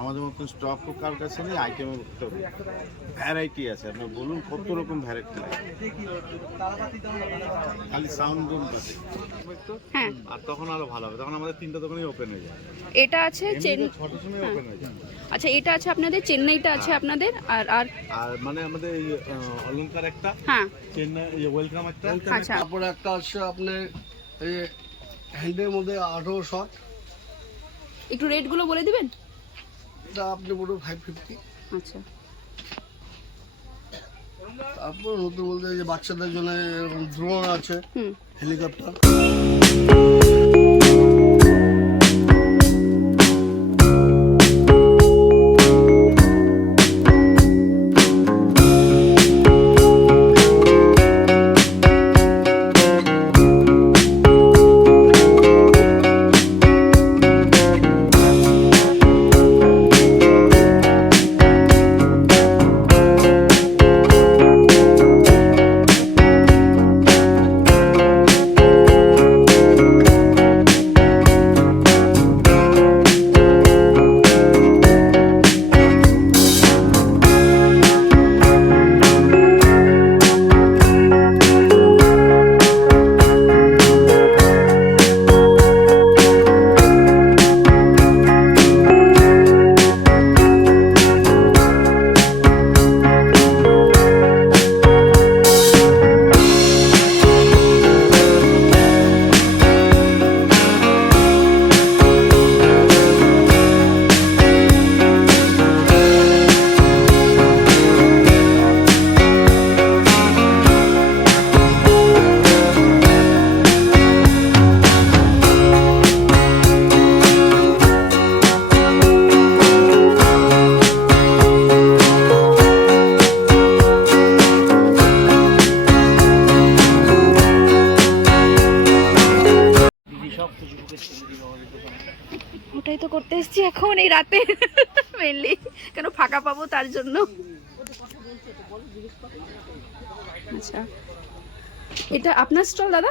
আমাদের মতন স্টক কার কাছে নেই, আইটেমের ভ্যারাইটি আছে। আপনার বলুন কত রকম ভ্যারাইটি লাগে, খালি সাউন্ড দুন কাছে। হ্যাঁ, আর তখন আরো ভালো হবে, তখন আমাদের 3টা দোকানই ওপেন হয়ে যায়। এটা আছে চেন্নাই, 6টার সময় ওপেন হয়ে যায়। আচ্ছা এটা আছে আপনাদের চেন্নাইটা আছে আপনাদের, আর আর আর মানে আমাদের এই অলংকার একটা, হ্যাঁ চেন্নাই এই ওয়েলকাম একটা, আচ্ছা তারপরে একটা আছে আপনার এই হ্যান্ডের মধ্যে 18 শট, একটু রেটগুলো বলে দিবেন। এটা আপনি পুরো 550। আচ্ছা তারপর নতুন বলতে এই যে বাচ্চাদের জন্য এরকম ড্রোন আছে, হুম, হেলিকপ্টার। ওটাই তো করতে এসেছি এখন এই রাতে মেনলি, কেন ফাঁকা পাবো তার জন্য। আচ্ছা এটা আপনার স্টল দাদা?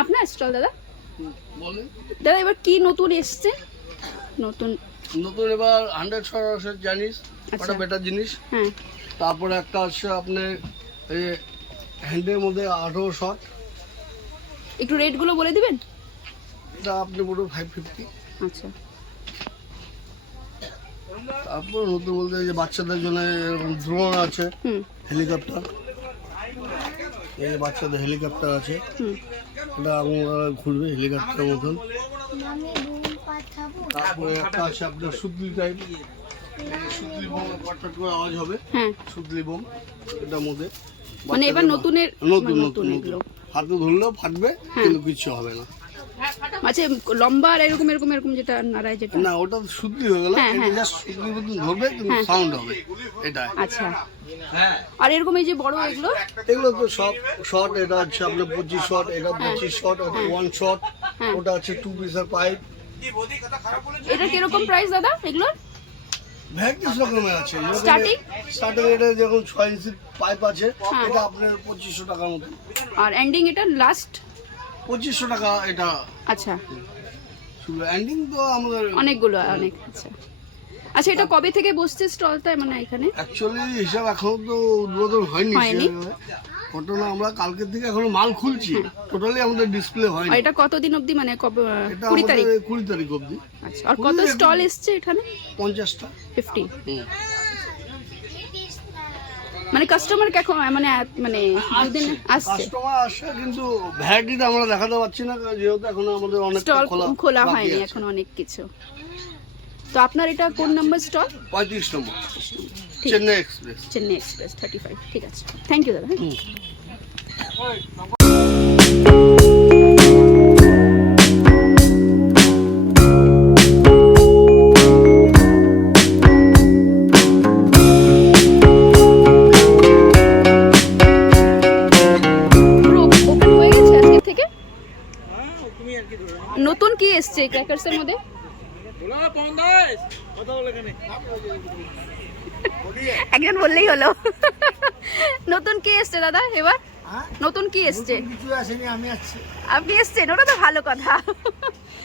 আপনার স্টল দাদা? বলেন দাদা এবার কি নতুন এসছে? নতুন নতুন এবার 100 শট আছে জানিস, আচ্ছা। ওটা বেটার জিনিস। হ্যাঁ তারপরে একটা আছে আপনার এই হ্যান্ডের মধ্যে 18 শট, একটু রেটগুলো বলে দিবেন। এটা আপনি পুরো 550। আচ্ছা তারপর নতুন বলতে এই যে বাচ্চাদের জন্য এরকম ড্রোন আছে, হুম হেলিকপ্টার। এই যে বাচ্চাদের হেলিকপ্টার আছে, হুম, ওটা আপনারা ঘুরবে হেলিকপ্টারের মতন। তারপরে একটা আছে আপনার সুতলি টাইপ, সুতলি বোম, পটপট করে আওয়াজ হবে, হ্যাঁ সুতলি বোম। এটার মধ্যে মানে এবার নতুনের নতুন মানে নতুন এগুলো। হাতে ধরলেও ফাটবে, হ্যাঁ। কিন্তু কিছু হবে না। আচ্ছা লম্বা আর এরকম এরকম এরকম যেটা নাড়ায় যেটা, না ওটা সুতলি হয়ে গেল, হ্যাঁ, এটা হ্যাঁ। জাস্ট সুতলি মতন ধরবে, কিন্তু হ্যাঁ। সাউন্ড হবে এটা। আচ্ছা আর এরকম এই যে বড় এগুলো, এগুলো তো সব শট, এটা আছে আপনার 25 শট, এটা 25 শট, 1 শট, হ্যাঁ। ওটা আছে 2 পিসের পাইপ। এটা কিরকম প্রাইস দাদা এগুলোর? ভ্যারাইটিস রকমের আছে। Starting? স্টার্টিং এটা যখন 6 ইঞ্চি পাইপ আছে, হ্যাঁ। এটা আপনার 2500 টাকার মতো। আর এন্ডিং এটা লাস্ট? 2500 টাকা এটা। আচ্ছা শুধু এন্ডিং তো আমাদের অনেকগুলো অনেক। আচ্ছা আচ্ছা এটা কবে থেকে বসছে স্টলটা মানে এখানে? অ্যাকচুয়ালি হিসাব এখনো তো উদ্বোধন হয়নি। হয়নি। ঘটনা আমরা কালকের থেকে এখনো মাল খুলছি, টোটালি আমাদের ডিসপ্লে আর হয়নি। এটা কতদিন অবধি মানে কবে? এটা 20 তারিখ? 20 তারিখ অবধি। আচ্ছা আর কত স্টল এসছে এখানে? 50টা। 50 মানে কাস্টমার কখন মানে মানে দুদিন আসছে? কাস্টমার আসে, কিন্তু ভ্যারাইটিটা আমরা দেখাতে পারছি না, যেহেতু এখনো আমাদের অনেক স্টল খোলা বাকি হয়নি আছে। এখন অনেক কিছু। তো আপনার এটা কোন নাম্বার স্টল? 35 নম্বর ঠিক। চেন্নাই এক্সপ্রেস। চেন্নাই এক্সপ্রেস 35। ঠিক আছে, থ্যাংক ইউ দাদা। হ্যাঁ। নতুন কি এসছে ক্র্যাকারসের মধ্যে? একজন বললেই হলো। নতুন কি এসছে দাদা এবার? নতুন কি এসছে? কিছু আসেনি, আমি আসছি। আপনি এসছেন, ওটা তো ভালো কথা।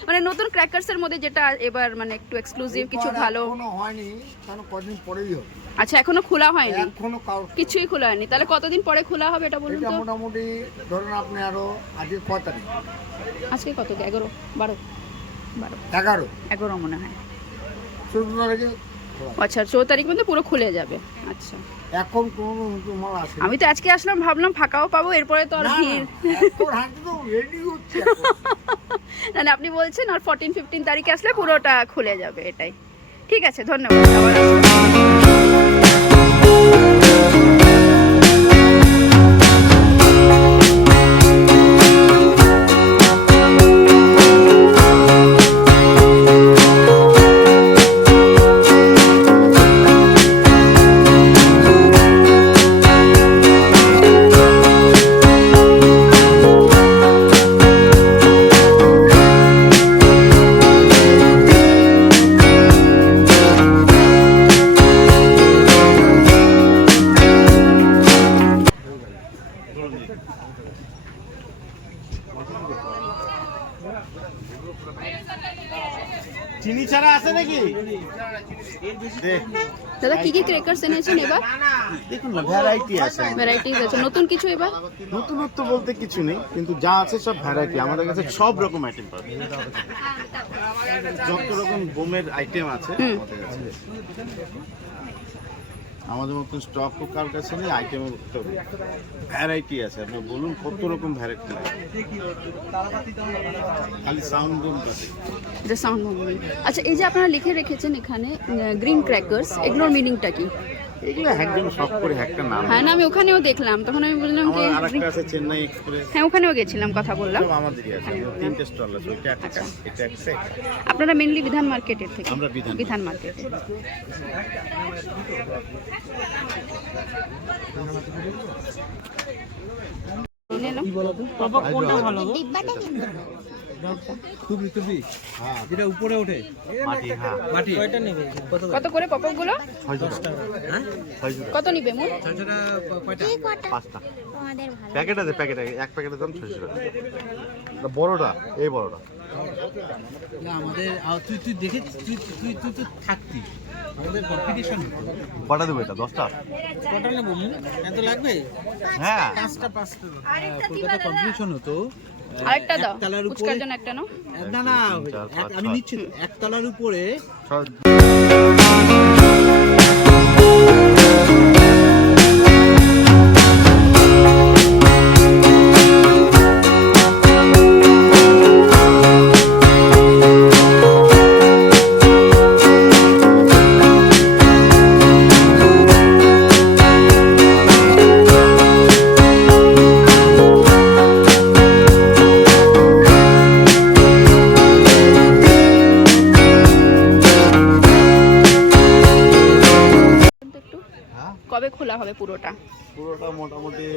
মানে নতুন ক্র্যাকার্স এর মধ্যে যেটা এবার মানে একটু এক্সক্লুসিভ কিছু ভালো। এখনো হয়নি, কারণ কদিন পরেই হবে। আচ্ছা, এখনো খোলা হয়নি? এখনো কিছুই খোলা হয়নি। তাহলে কতদিন পরে খোলা হবে এটা বলুন এটা তো? মোটামুটি ধরুন আপনি আরো আজকে কত তারিখ? আজকে কত? 11 12 11 মনে হয়। 14 তারিখে। আচ্ছা, 14 তারিখ পর্যন্ত পুরো খুলে যাবে। আচ্ছা, এখন কোনো নতুন মাল আসেনি। আমি তো আজকে আসলাম, ভাবলাম ফাঁকাও পাবো, এরপরে তো আর না, ভিড়। এখন হাঁটতে তো রেডি হচ্ছে এখন। না, আপনি বলছেন আর 14-15 তারিখে আসলে পুরোটা খুলে যাবে, এটাই। ঠিক আছে, ধন্যবাদ। আবার আসবো। চিনি ছাড়া আছে নাকি? দাদা, কি কি ক্র্যাকার্স এনেছেন এবার? দেখুন না, ভ্যারাইটি আছে। ভ্যারাইটিস আছে, নতুন কিছু এবার? নতুনত্ব বলতে কিছু নেই, কিন্তু যা আছে সব ভ্যারাইটি। আমাদের কাছে সব রকম আইটেম পাবে, যত রকম বোমের আইটেম আছে আমাদের কাছে। আমাদের মতন স্টকও কার কাছে নেই, আইটেমও ভ্যারাইটি আছে। আপনি বলুন কত রকম ভ্যারাইটি লাগে, খালি সাউন্ড বোমটাতে। এটা সাউন্ড মোবাইল। আচ্ছা, এই যে আপনারা লিখে রেখেছেন এখানে গ্রিন ক্র্যাকার্স, এগুলোর মিনিংটা কি? এগুলো একদম শখ করে একটা নাম। হ্যাঁ, না আমি ওখানেও দেখলাম, তখন আমি বললাম কি আমার আরেকটা আছে চেন্নাই এক্সপ্রেস। হ্যাঁ, ওখানেও গেছিলাম, কথা বললাম। সব আমাদেরই আছে, তিনটে স্টল আছে। ওইটা একটা, এটা একটা। আপনারা মেনলি বিধান মার্কেটের থেকে? আমরা বিধান মার্কেটে। যেটা উপরে ওঠে মাটি, হ্যাঁ মাটি কয়টা নেবে? কত করে পপক গুলো? 6 টাকা। হ্যাঁ কত নিবে মোট? ছয়টা কয়টা? 5টা প্যাকেট আছে। প্যাকেট এক প্যাকেটের দাম 600 টাকা। এটা বড়টা, এই বড়টা। না আমাদের তুই দেখে তুই তো থাকতি আমাদের কম্পিটিশন কটা দেবো এটা? 10টা? কটা নেবো? এত লাগবে? হ্যাঁ, পাঁচটা কলকাতা কম্পিটিশন হতো। আরেকটা দাও, একতলার উপরে ফুচকার জন্য একটা নাও। না না, 4, 5, আমি নিচ্ছি তো। একতলার উপরে একটু হ্যাঁ, কবে খোলা হবে পুরোটা? পুরোটা মোটামুটি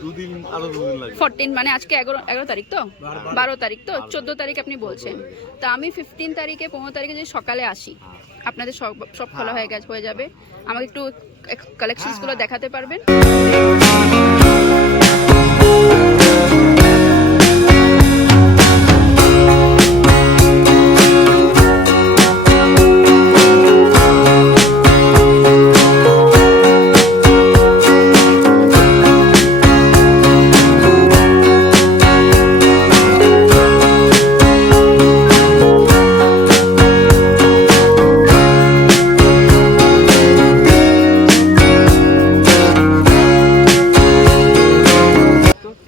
2 দিন, আরো 2 দিন লাগবে। 14 মানে আজকে 11 তারিখ তো? 12 তারিখ তো? 14 তারিখ আপনি বলছেন। তা আমি 15 তারিখে 15 তারিখে যদি সকালে আসি, আপনাদের সব খোলা হয়ে যাবে। আমাকে একটু কালেকশনস গুলো দেখাতে পারবেন?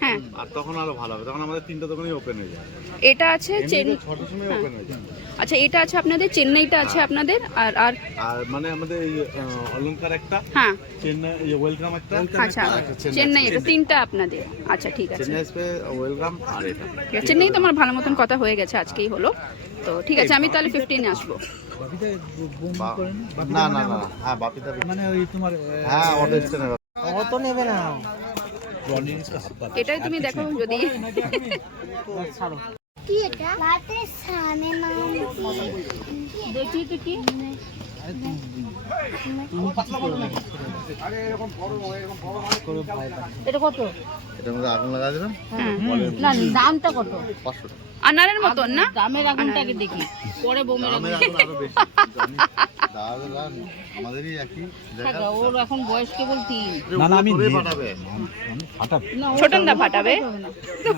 হ্যাঁ, আর তখন আরো ভালো হবে, তখন আমাদের 3টা দোকানই ওপেন হয়ে যায়। এটা আছে এমনিতে 6টার সময় ওপেন হয়ে যায়। আচ্ছা, এটা আছে আপনাদের, চেন্নাইটা আছে আপনাদের, আর আর আর মানে আমাদের এই অলংকার একটা, হ্যাঁ, চেন্নাই ওয়েলকাম একটা, আচ্ছা, একটা চেন্নাই, এটা 3টা আপনাদের। আচ্ছা, ঠিক আছে। চেন্নাই ওয়েলকাম আর এটা। ঠিক আছে, চেন্নাই তো আমার ভালো মতন কথা হয়ে গেছে, আজকেই হলো। তো ঠিক আছে, আমি তাহলে 15 আসবো। বাপিতে বোম করেন? না না না, হ্যাঁ বাপিদা, মানে ওই তোমার হ্যাঁ অটো স্ট্যান্ডে। অত নেবে না। এটাই তুমি দেখো যদি কি এটা? রাতে সামনে নাম দেখি তো কি এটা কত? এটার মধ্যে আগুন লাগা দিলাম না দামটা কত? 500 টাকা। আনারের মতন না? দামের আগুনটাকে দেখি, পরে বোমের আগুন। দামের আগুন আরো বেশি জানি। দাদা আমাদেরই একই থাকা, ওর এখন বয়স কেবল 3। না না আমি করে ফাটাবে ফাটাবো। না, ও ছোটন দা ফাটাবে?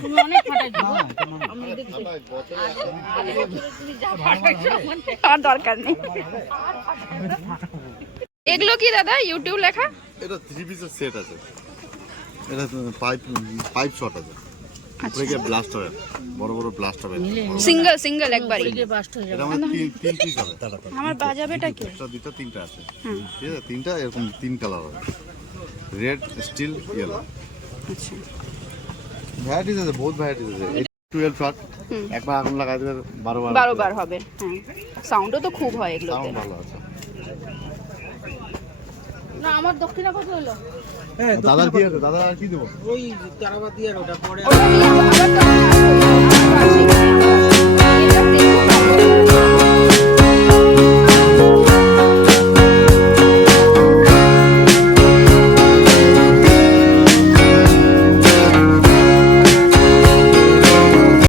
তুমি অনেক ফাটাইছো। আমি দেখছি। আর দরকার নেই। এগুলো কি দাদা ইউটিউব লেখা? এটা 3 পিসের সেট আছে। এটা পাইপ শট আছে। উপরে গিয়ে ব্লাস্ট হবে, বড় বড় ব্লাস্ট হবে। সিঙ্গেল সিঙ্গেল একবারই। ওইদিকে বাস্ট হয়ে যাবে। এটা আমাদের 3 পিস হবে। আমার বাজাবেটা কি? একটা দুটো তিনটা আছে। হুম। ঠিক আছে, তিনটা এরকম 3 কালার হবে, রেড, স্টিল, ইয়েলো। আচ্ছা ভ্যারাইটিস আছে, বহুত ভ্যারাইটিস আছে। এই 12 শট হুম। একবার আগুন লাগাই দিলে 12 বার 12 বার হবে। হ্যাঁ, সাউন্ডও তো খুব হয় এগুলোতে। সাউন্ড ভালো আছে। না, আমার দক্ষিণা কত হলো? হ্যাঁ দাদার কি আছে? দাদা আর কি দেবো? ওই তারাবাতি আর ওটা পরে ওটা নিয়ে আবার তো